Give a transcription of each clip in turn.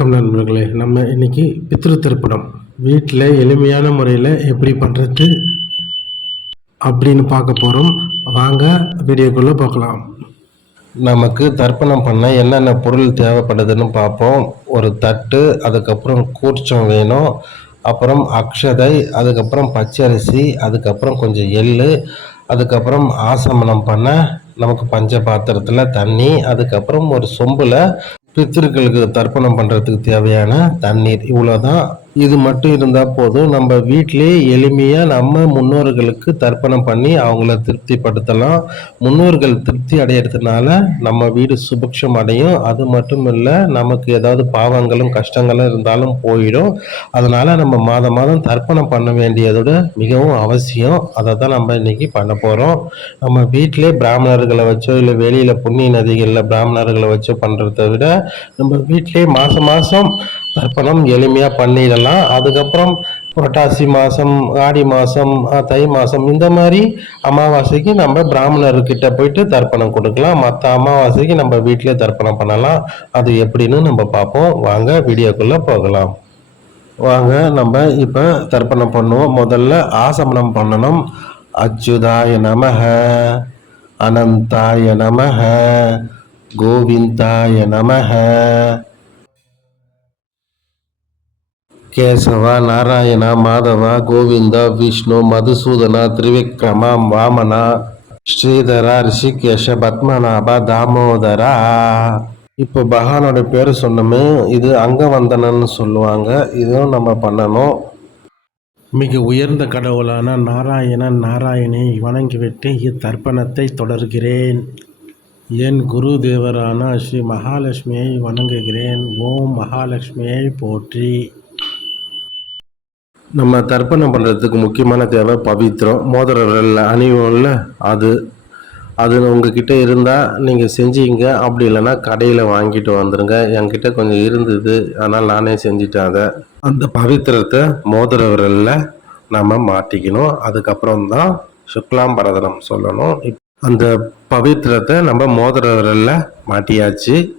வணக்கம் நண்பர்களே. நம்ம இன்னைக்கு பித்ரு திருப்பணம் வீட்டில் எளிமையான முறையில் எப்படி பண்ணுறது அப்படின்னு பார்க்க போகிறோம் வாங்க வீடியோக்குள்ளே பார்க்கலாம் நமக்கு தர்ப்பணம் பண்ண என்னென்ன பொருள் தேவைப்படுதுன்னு பார்ப்போம். ஒரு தட்டு அதுக்கப்புறம் கூர்ச்சம் வேணும். அப்புறம் அக்ஷதை அதுக்கப்புறம் பச்சரிசி அதுக்கப்புறம் கொஞ்சம் எள் அதுக்கப்புறம் ஆசமனம் பண்ண நமக்கு பஞ்ச பாத்திரத்தில் தண்ணி அதுக்கப்புறம் ஒரு சொம்பில் பித்திருக்களுக்கு தர்ப்பணம் பண்ணுறதுக்கு தேவையான தண்ணீர் இவ்வளோ தான் இது மட்டும் இருந்தால் போதும். நம்ம வீட்டிலே எளிமையாக நம்ம முன்னோர்களுக்கு தர்ப்பணம் பண்ணி அவங்கள திருப்திப்படுத்தலாம். முன்னோர்கள் திருப்தி அடையிறதுனால நம்ம வீடு சுபக்ஷம் அடையும். அது மட்டும் இல்லை நமக்கு ஏதாவது பாவங்களும் கஷ்டங்களும் இருந்தாலும் போயிடும். அதனால் நம்ம மாதம் மாதம் தர்ப்பணம் பண்ண வேண்டியதோட மிகவும் அவசியம். அதை தான் நம்ம இன்னைக்கு பண்ண போகிறோம் நம்ம வீட்டிலே பிராமணர்களை வச்சோ இல்லை வெளியில் புண்ணிய நதிகளில் பிராமணர்களை வச்சோ பண்ணுறத விட நம்ம வீட்டிலே மாதம் மாதம் தர்ப்பணம் எளிமையாக பண்ணிடலாம். அதுக்கப்புறம் புரட்டாசி மாதம் ஆடி மாதம் தை மாதம் இந்த மாதிரி அமாவாசைக்கு நம்ம பிராமணர்கிட்ட போயிட்டு தர்ப்பணம் கொடுக்கலாம். மற்ற அமாவாசைக்கு நம்ம வீட்டிலே தர்ப்பணம் பண்ணலாம். அது எப்படின்னு நம்ம பார்ப்போம். வாங்க வீடியோக்குள்ளே போகலாம். வாங்க நம்ம இப்போ தர்ப்பணம் பண்ணுவோம். முதல்ல ஆசமனம் பண்ணணும். அச்சுதாய நமக அனந்தாய நமக கோவிந்தாய நமக கேசவா நாராயணா மாதவா கோவிந்தா விஷ்ணு மதுசூதனா திரிவிக்ரமா வாமனா ஸ்ரீதரா ரிஷிகேஷ பத்மநாபா தாமோதரா. இப்போ பகவானோட பேர் சொன்னோமே இது அங்கவந்தனன்னு சொல்லுவாங்க. இதுவும் நம்ம பண்ணணும். மிக உயர்ந்த கடவுளான நாராயணன் நாராயணை வணங்கிவிட்டு இத்தர்ப்பணத்தை தொடர்கிறேன். என் குரு தேவரான ஸ்ரீ மகாலட்சுமியை வணங்குகிறேன். ஓம் மகாலட்சுமியை போற்றி. நம்ம தர்ப்பணம் பண்ணுறதுக்கு முக்கியமான தேவை பவித்திரம் மோதிரர்கள் அணிவோம்ல அது. அது உங்ககிட்ட இருந்தால் நீங்கள் செஞ்சீங்க. அப்படி இல்லைன்னா கடையில் வாங்கிட்டு வந்துடுங்க என்கிட்ட கொஞ்சம் இருந்தது. ஆனால் நானே செஞ்சுட்டேன் அதை. அந்த பவித்திரத்தை மோதிர விரலில் நம்ம மாட்டிக்கணும். அதுக்கப்புறம் தான் சுக்லாம் பரதனம் சொல்லணும். இப்- அந்த பவித்திரத்தை நம்ம மோதிர விரலில் மாட்டியாச்சு.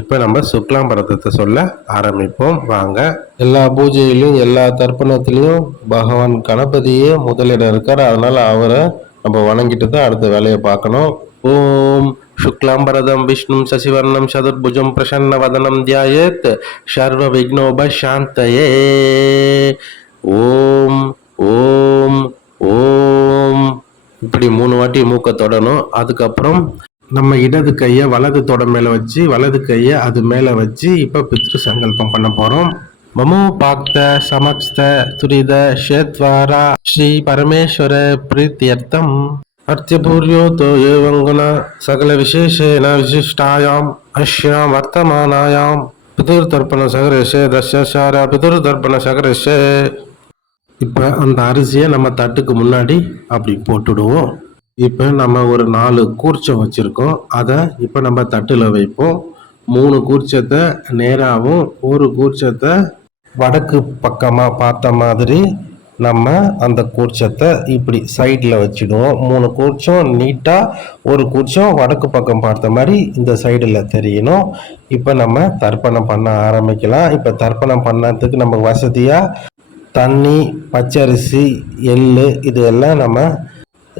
இப்போ நம்ம சுக்லாம் பரதத்தை சொல்ல ஆரம்பிப்போம். வாங்க. எல்லா பூஜையிலும் எல்லா தர்ப்பணத்திலையும் பகவான் கணபதியே முதலிடம் இருக்கார். அதனால அவரை நம்ம வணங்கிட்டு தான் அடுத்த வேலையை பார்க்கணும். ஓம் சுக்லாம்பரதம் விஷ்ணு சசிவர்ணம் சதுர்புஜம் பிரசன்ன வதனம் தியாயத் சர்வ விக்னோப சாந்தயே ஓம் ஓம் ஓம். இப்படி மூணு வாட்டி மூக்க தொடணும். அதுக்கப்புறம் நம்ம இடது கையை வலது தொட மேல வச்சு வலது கையை அது மேல வச்சு இப்ப பித்ரு சங்கல்பம் பண்ண போறோம். மமோ பாக்த சமக்ஸ்த துரித ஷேத்வாரா ஸ்ரீ பரமேஸ்வர பிரீத்தியர்த்தம். அர்த்தியபூர்யோ தோ ஏவங்குண சகல விசேஷேன விசிஷ்டாயாம் அஷ்யாம் வர்த்தமானாயாம். பிதுர் தர்ப்பண சகரேஷே தசார பிதுர் தர்ப்பண சகரேஷே. இப்போ அந்த அரிசியை நம்ம தட்டுக்கு முன்னாடி அப்படி போட்டுடுவோம். இப்போ நம்ம ஒரு நாலு கூர்ச்சம் வச்சுருக்கோம். அதை இப்போ நம்ம தட்டில் வைப்போம். மூணு கூர்ச்சத்தை நேராகவும் ஒரு கூர்ச்சத்தை வடக்கு பக்கமாக பார்த்த மாதிரி நம்ம அந்த கூர்ச்சத்தை இப்படி சைடில் வச்சுடுவோம். மூணு கூர்ச்சம் நீட்டாக ஒரு கூர்ச்சம் வடக்கு பக்கம் பார்த்த மாதிரி இந்த சைடில் தெரியணும். இப்போ நம்ம தர்ப்பணம் பண்ண ஆரம்பிக்கலாம். இப்போ தர்ப்பணம் பண்ணதுக்கு நமக்கு வசதியாக தண்ணி பச்சரிசி எள் இது எல்லாம் நம்ம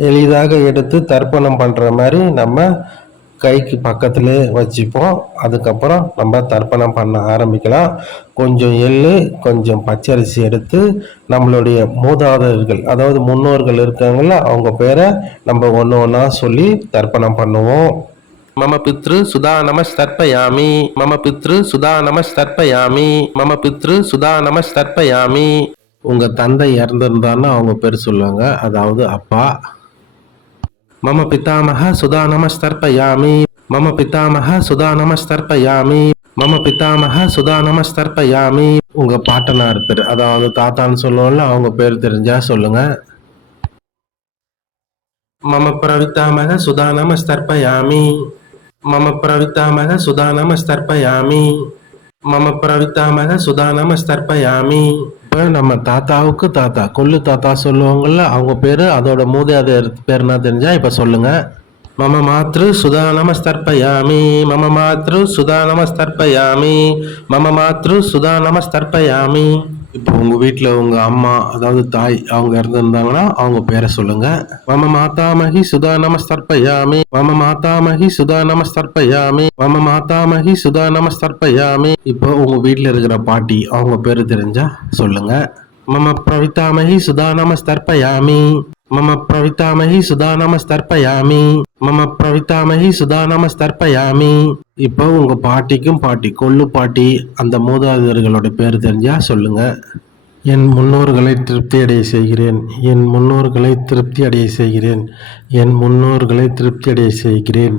எளிதாக எடுத்து தர்ப்பணம் பண்ணுற மாதிரி நம்ம கைக்கு பக்கத்திலே வச்சுப்போம். அதுக்கப்புறம் நம்ம தர்ப்பணம் பண்ண ஆரம்பிக்கலாம். கொஞ்சம் எள்ளு கொஞ்சம் பச்சரிசி எடுத்து நம்மளுடைய மூதாதையர்கள் அதாவது முன்னோர்கள் இருக்காங்கள அவங்க பேரை நம்ம ஒன்று ஒன்றா சொல்லி தர்ப்பணம் பண்ணுவோம். மம பித்ரு சுதா நமஸ்தர்ப்பயாமி மம பித்ரு சுதா நமஸ்தர்ப்பயாமி மம பித்ரு சுதா நமஸ்தர்ப்பயாமி உங்கள் தந்தை இறந்துருந்தான்னு அவங்க பேர் சொல்லுவாங்க. அதாவது அப்பா. மம பிதாமக சுதா நமஸ்தர்ப்பயாமி மம பிதாமக சுதா நமஸ்தர்ப்பயாமி மம பிதாமக சுதா நமஸ்தர்ப்பயாமி உங்க பாட்டனார் பேர் அதாவது தாத்தான்னு சொல்லுவோம்ல அவங்க பேர் தெரிஞ்சா சொல்லுங்க. மம பிரவித்தாமக சுதா நமஸ்தர்ப்பயாமி. மம பிரவித்தாமக சுதா நமஸ்தர்ப்பயாமி. மம பிரவித்தாமக சுதா நமஸ்தர்ப்பயாமி. இப்போ நம்ம தாத்தாவுக்கு தாத்தா கொல்லு தாத்தா சொல்லுவாங்கள்ல அவங்க பேர் அதோட மூதையாதையர் பேர்னா தெரிஞ்சால் இப்போ சொல்லுங்கள் மம மாத்ரு சுதா நமஸ்தர்ப்பயாமி மம மாத்ரு சுதா நமஸ்தர்ப்பயாமி மம மாத்ரு சுதா நமஸ்தர்ப்பயாமி. இப்போ உங்கள் வீட்டில் உங்கள் அம்மா அதாவது தாய் அவங்க இருந்திருந்தாங்கன்னா அவங்க பேரை சொல்லுங்க. மம மாதாமகி சுதா நமஸ்தர்ப்பயாமி. மம மாதாமகி சுதா நமஸ்தர்ப்பயாமி. மம மாதாமகி சுதா நமஸ்தர்ப்பயாமி. இப்போ உங்கள் வீட்டில் இருக்கிற பாட்டி அவங்க பேர் தெரிஞ்சா சொல்லுங்க. மம பிரவிதாமகி சுதா நமஸ்தர்ப்பயாமி. மம பிரவிதாமகி சுதா நமஸ்தர்ப்பயாமி. மம பிரவிதாமகி சுதா நமஸ்தர்ப்பயாமி இப்போ உங்க பாட்டிக்கும் பாட்டி கொள்ளு பாட்டி அந்த மூதாதையர்களோட பேர் தெரிஞ்சா சொல்லுங்க. என் முன்னோர்களை திருப்தி அடைய செய்கிறேன். என் முன்னோர்களை திருப்தி அடைய செய்கிறேன். என் முன்னோர்களை திருப்தி அடைய செய்கிறேன்.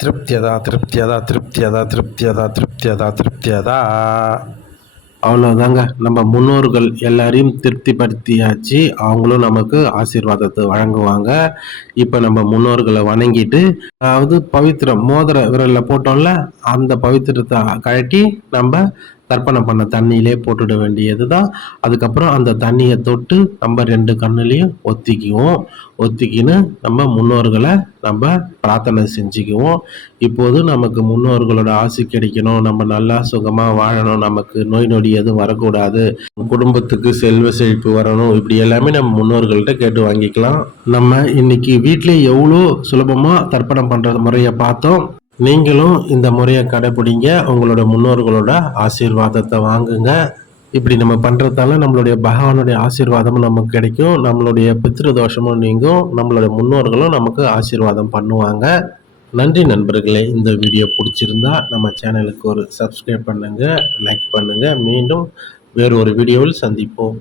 திருப்தியதா திருப்தியதா திருப்தியதா திருப்தியதா திருப்தியதா திருப்தியதா. அவ்வளோதாங்க நம்ம முன்னோர்கள் எல்லாரையும் திருப்திப்படுத்தியாச்சு. அவங்களும் நமக்கு ஆசீர்வாதத்தை வழங்குவாங்க. இப்போ நம்ம முன்னோர்களை வணங்கிட்டு அதாவது பவித்திரம் மோதிர விரலில் போட்டோம்ல அந்த பவித்திரத்தை கழட்டி நம்ம தர்ப்பணம் பண்ண தண்ணியிலே போட்டுட வேண்டியது தான் அதுக்கப்புறம் அந்த தண்ணியை தொட்டு நம்ம ரெண்டு கண்ணுலேயும் ஒத்திக்குவோம். ஒத்திக்கின்னு நம்ம முன்னோர்களை நம்ம பிரார்த்தனை செஞ்சுக்குவோம். இப்போது நமக்கு முன்னோர்களோட ஆசி கிடைக்கணும். நம்ம நல்லா சுகமாக வாழணும். நமக்கு நோய் நொடி எதுவும் வரக்கூடாது. குடும்பத்துக்கு செல்வ செழிப்பு வரணும். இப்படி எல்லாமே நம்ம முன்னோர்கள்ட்ட கேட்டு வாங்கிக்கலாம். நம்ம இன்னைக்கு வீட்டிலே எவ்வளோ சுலபமாக தர்ப்பணம் பண்ணுற முறையை பார்த்தோம். நீங்களும் இந்த முறையை கடைபிடிங்க. உங்களோட முன்னோர்களோட ஆசீர்வாதத்தை வாங்குங்க. இப்படி நம்ம பண்ணுறதால நம்மளுடைய பகவானுடைய ஆசீர்வாதமும் நமக்கு கிடைக்கும். நம்மளுடைய பித்ரு தோஷமும் நீங்கும். நம்மளுடைய முன்னோர்களும் நமக்கு ஆசீர்வாதம் பண்ணுவாங்க. நன்றி நண்பர்களே. இந்த வீடியோ பிடிச்சிருந்தா நம்ம சேனலுக்கு ஒரு சப்ஸ்கிரைப் பண்ணுங்கள் லைக் பண்ணுங்கள் மீண்டும் வேறு ஒரு வீடியோவில் சந்திப்போம்.